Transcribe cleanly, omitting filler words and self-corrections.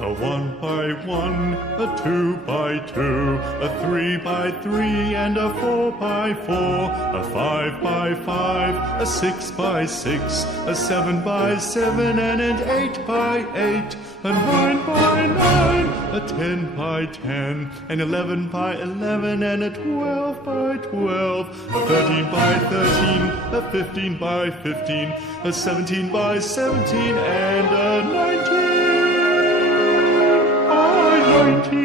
A 1 by 1, a 2 by 2, a 3 by 3, and a 4 by 4, a 5 by 5, a 6 by 6, a 7 by 7, and an 8 by 8, a 9 by 9, a 10 by 10, an 11 by 11, and a 12 by 12, a 13 by 13, a 15 by 15, a 17 by 17, and a 19. 19.